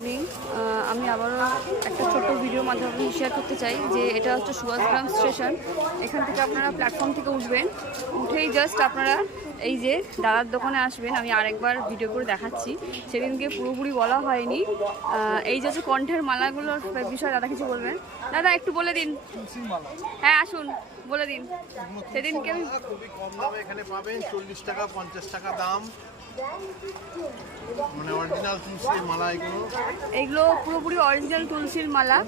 Morning. আমি আবারও একটা ছোট্ট ভিডিওর মাধ্যমে শেয়ার করতে চাই যে এটা হচ্ছে সুভাষগ্রাম স্টেশন। এখান থেকে আপনারা প্ল্যাটফর্ম থেকে উঠবেন, উঠেই জাস্ট আপনারা এই যে দাদার দোকানে আসবেন। আমি আরেকবার ভিডিও করে দেখাচ্ছি, সেদিনকে পুরোপুরি বলা হয়নি। এই যে কণ্ঠের মালাগুলোর বিষয়ে দাদা কিছু বলবেন। দাদা একটু বলে দিন। হ্যাঁ আসুন, বলে দিন। সেদিনকে আমি খুবই কম দামে এখানে পাবেন, 40 টাকা 50 টাকা দাম, মানে অরিজিনাল তুলসী মালা। এগুলো পুরোপুরি অরিজিনাল তুলসীর মালা।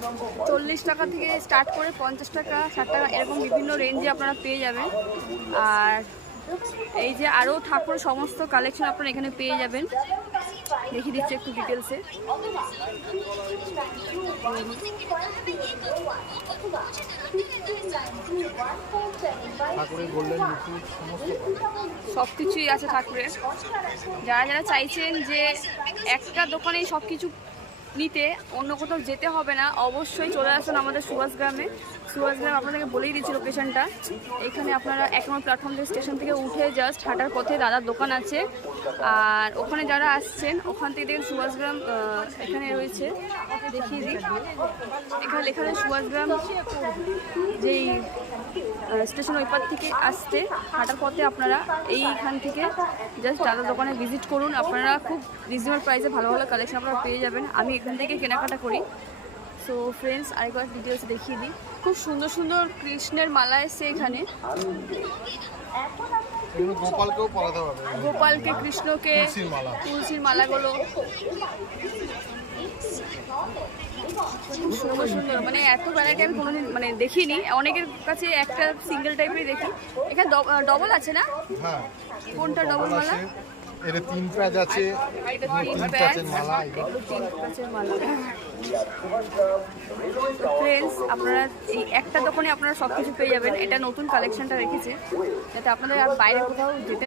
40 টাকা থেকে স্টার্ট করে 50 টাকা 60 টাকা এরকম বিভিন্ন রেঞ্জে আপনারা পেয়ে যাবেন। আর এই যে আরও ঠাকুরের সমস্ত কালেকশন আপনারা এখানে পেয়ে যাবেন। দেখিয়ে দিচ্ছি একটু ডিটেলসে। সব কিছুই আছে ঠাকুরের। যারা যারা চাইছেন যে একটা দোকানেই সব কিছু নিতে, অন্য কোথাও যেতে হবে না, অবশ্যই চলে আসুন আমাদের সুভাষগ্রামে। সুভাষগ্রাম আপনাদেরকে বলেই দিচ্ছি লোকেশনটা। এখানে আপনারা 1 নম্বর প্ল্যাটফর্ম থেকে স্টেশন থেকে উঠে জাস্ট হাঁটার পথে দাদার দোকান আছে। আর ওখানে যারা আসছেন ওখান থেকে দেখেন সুভাষগ্রাম এখানে রয়েছে, দেখিয়ে দিই। এখানে লেখা আছে সুভাষগ্রাম। যেই স্টেশন ওই পার থেকে আসতে হাঁটার পথে আপনারা এইখান থেকে জাস্ট দাদার দোকানে ভিজিট করুন। আপনারা খুব রিজনেবল প্রাইসে ভালো ভালো কালেকশন আপনারা পেয়ে যাবেন। আমি এখান থেকে কেনাকাটা করি। সো ফ্রেন্ডস, আরেকবার ডিটেলস দেখিয়ে দিই। খুব সুন্দর সুন্দর কৃষ্ণের মালা এসছে এখানে। গোপালকেও পরাতে হবে, গোপালকে, কৃষ্ণকে, তুলসীর মালাগুলো খুব সুন্দর সুন্দর, মানে এত ভ্যারাইটি আমি কোনোদিন মানে দেখিনি। অনেকের কাছে একটা সিঙ্গেল টাইপেরই দেখি। এখানে ডবল আছে না? হ্যাঁ, কোনটা ডবল মালা? এর 3 প্যাচ আছে, এটা 3 প্যাচের মালা। এগুলো 3 প্যাচের মালা। ফ্রেন্ডস, আপনারা এই একটা দোকানে আপনারা সব কিছু পেয়ে যাবেন। এটা নতুন কালেকশনটা রেখেছে যাতে আপনাদের আর বাইরে কোথাও যেতে